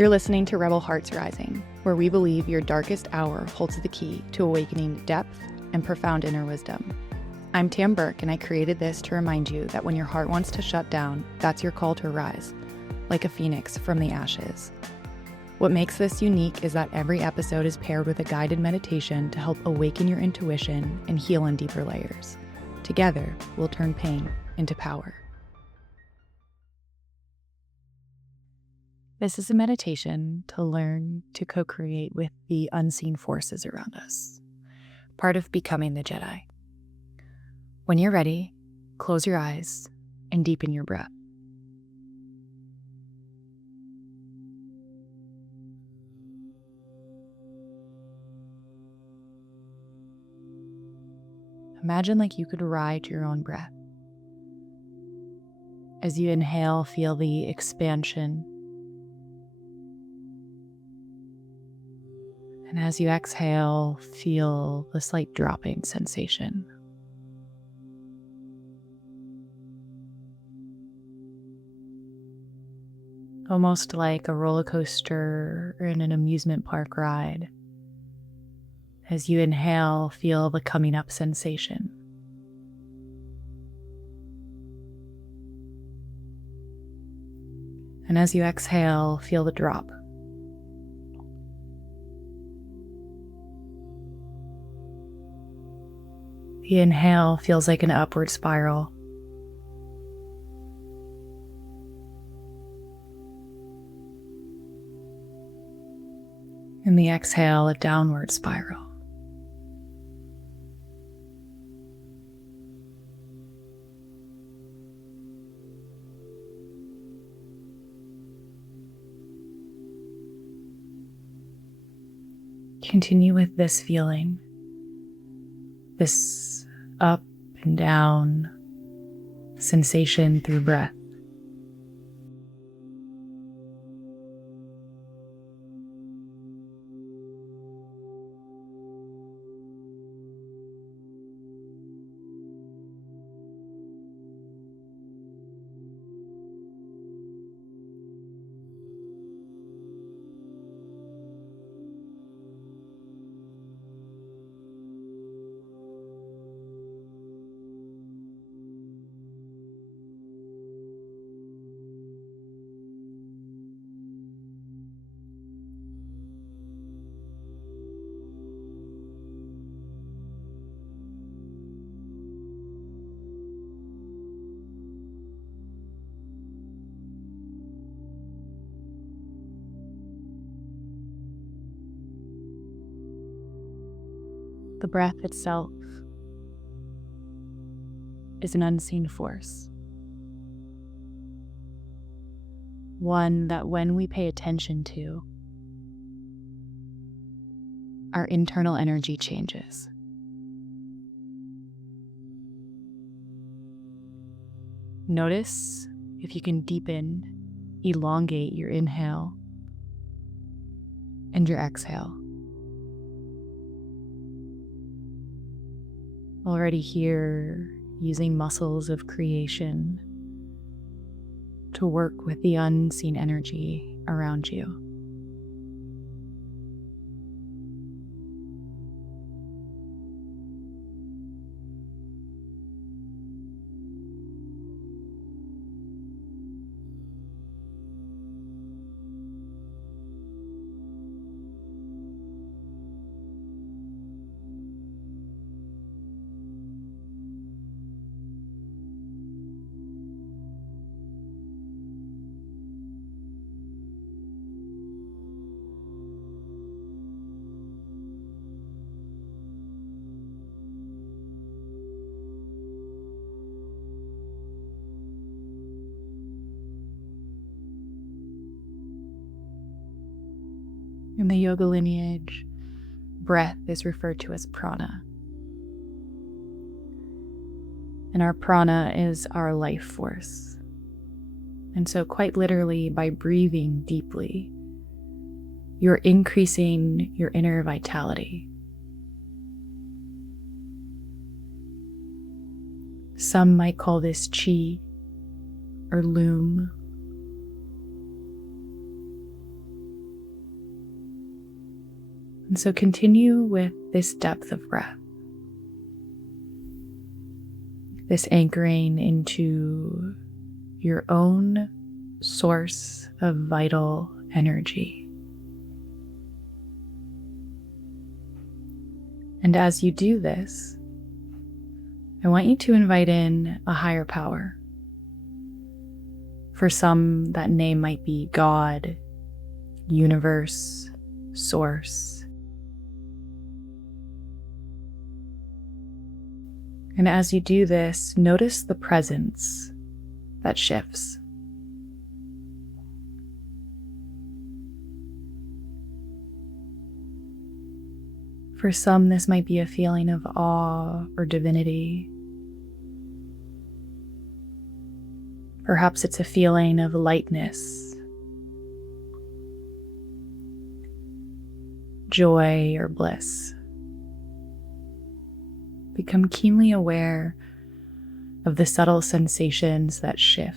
You're listening to Rebel Hearts Rising, where we believe your darkest hour holds the key to awakening depth and profound inner wisdom. I'm Tam Burke, and I created this to remind you that when your heart wants to shut down, that's your call to rise, like a phoenix from the ashes. What makes this unique is that every episode is paired with a guided meditation to help awaken your intuition and heal on deeper layers. Together, we'll turn pain into power. This is a meditation to learn to co-create with the unseen forces around us, part of becoming the Jedi. When you're ready, close your eyes and deepen your breath. Imagine like you could ride your own breath. As you inhale, feel the expansion. And as you exhale, feel the slight dropping sensation. Almost like a roller coaster or in an amusement park ride. As you inhale, feel the coming up sensation. And as you exhale, feel the drop. The inhale feels like an upward spiral. And the exhale, a downward spiral. Continue with this feeling, this up and down sensation through breath. The breath itself is an unseen force. One that when we pay attention to, our internal energy changes. Notice if you can deepen, elongate your inhale and your exhale. Already here, using muscles of creation to work with the unseen energy around you. In the yoga lineage, breath is referred to as prana. And our prana is our life force. And so quite literally, by breathing deeply, you're increasing your inner vitality. Some might call this chi or loom. And so continue with this depth of breath, this anchoring into your own source of vital energy. And as you do this, I want you to invite in a higher power. For some, that name might be God, universe, source. And as you do this, notice the presence that shifts. For some, this might be a feeling of awe or divinity. Perhaps it's a feeling of lightness, joy, or bliss. Become keenly aware of the subtle sensations that shift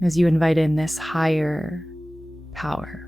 as you invite in this higher power.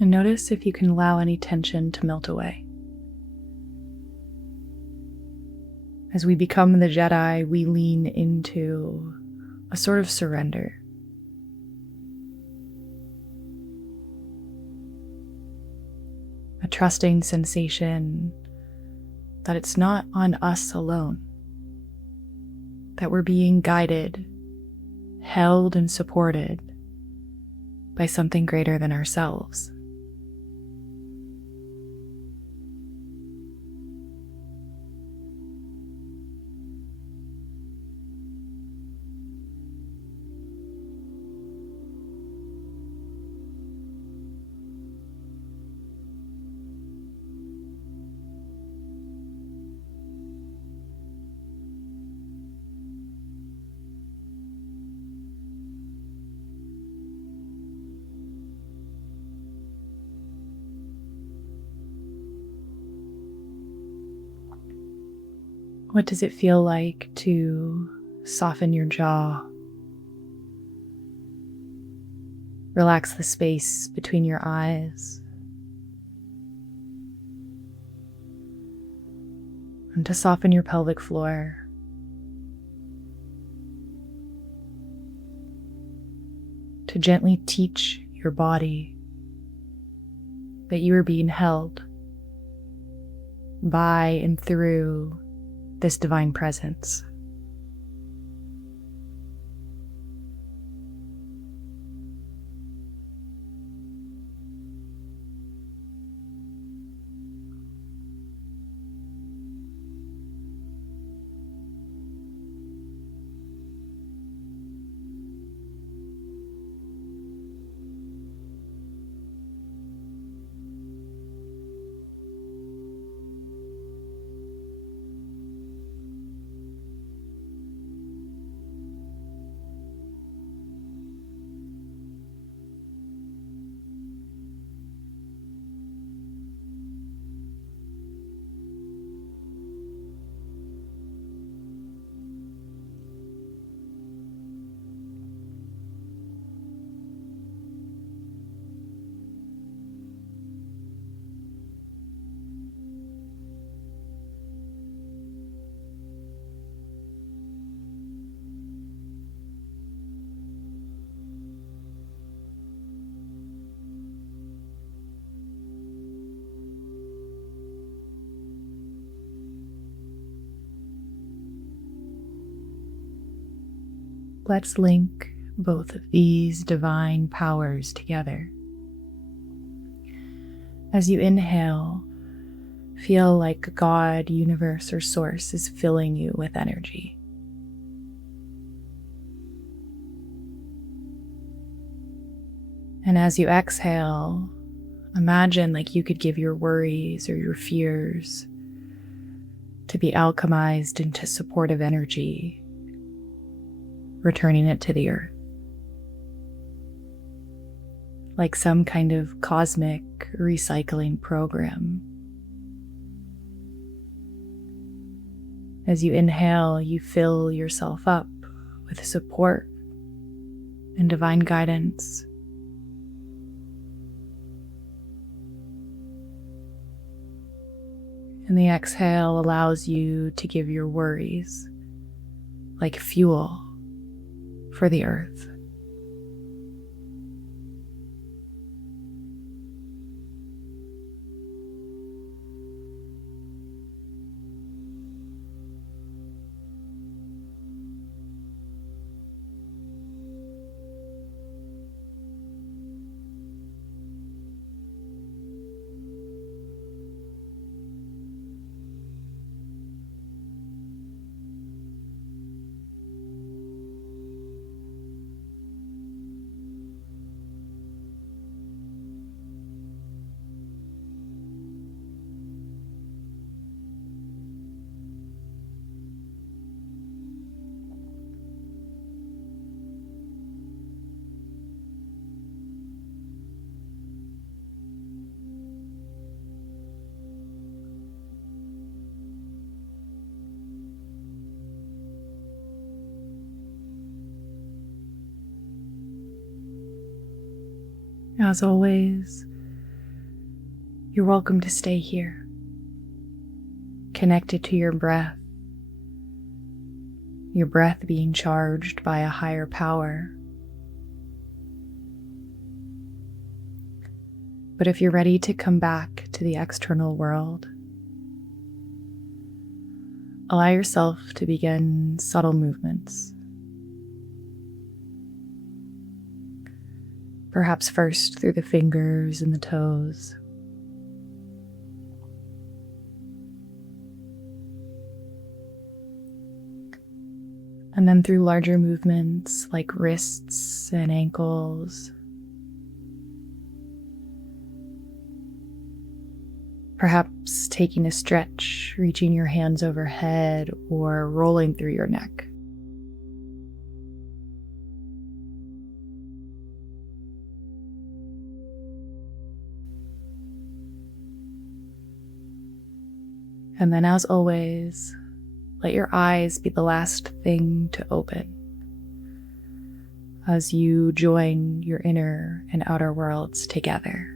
And notice if you can allow any tension to melt away. As we become the Jedi, we lean into a sort of surrender. A trusting sensation that it's not on us alone, that we're being guided, held, and supported by something greater than ourselves. What does it feel like to soften your jaw? Relax the space between your eyes. And to soften your pelvic floor. To gently teach your body that you are being held by and through this divine presence. Let's link both of these divine powers together. As you inhale, feel like God, universe, or source is filling you with energy. And as you exhale, imagine like you could give your worries or your fears to be alchemized into supportive energy, returning it to the earth. Like some kind of cosmic recycling program. As you inhale, you fill yourself up with support and divine guidance. And the exhale allows you to give your worries like fuel for the earth. As always, you're welcome to stay here, connected to your breath being charged by a higher power. But if you're ready to come back to the external world, allow yourself to begin subtle movements. Perhaps first through the fingers and the toes. And then through larger movements like wrists and ankles. Perhaps taking a stretch, reaching your hands overhead or rolling through your neck. And then, as always, let your eyes be the last thing to open as you join your inner and outer worlds together.